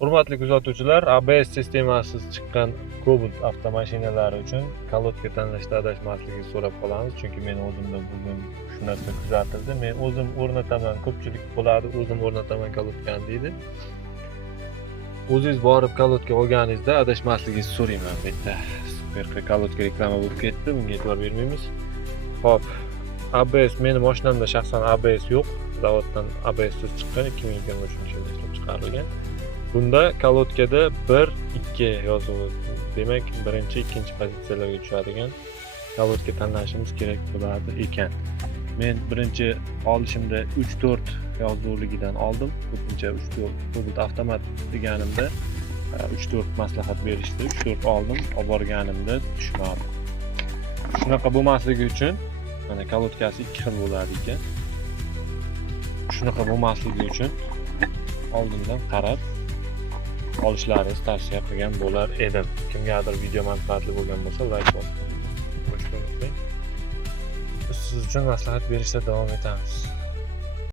Hurmatli kuzatuvchilar, ABS sistemasiz chiqqan Cobalt avtomashinalari uchun kalotka tanlashda adashmaslikni so'rab qolamiz, chunki men o'zimda bugun shu narsa kuzatildi. Men o'zim o'rnataman, ko'pchilik bo'ladi, o'zim o'rnataman kalotkani deydi. O'zingiz borib kalotka olganingizda adashmasligingizni so'rayman. Bu yerda super kalotka reklama bo'lib ketdi, bunga e'tibor bermaymiz. Xo'p, ABS meni mashinamda shaxsan ABS yo'q. Zavoddan ABS siz chiqqan 2023-yilda ishlab chiqarilgan. Bunda kalotkada 1-2 yozuvi, demak birinchi, ikkinchi pozitsiyalarga tushadigan kalotka tanlashimiz kerak bo'ladi ekan. Men birinchi olishimda 3-4 yozuvligidan oldim. Ko'pincha 3-4 Cobalt avtomat deganimda 3-4 maslahat berishdi. 3-4 oldim, olib borganimda tushmadi. Shunaqa bo'lmasligi uchun mana kalotkasi 2 xil bo'ladi ekan. Shunaqa bo'lmasligi uchun oldindan qarab olishlaringizni tavsiya qilgan bo'lar edim. Kimgadir video manfaatli bo'lgan bo'lsa, like bosishni unutmang. Biz siz uchun maslahat berishda davom etamiz.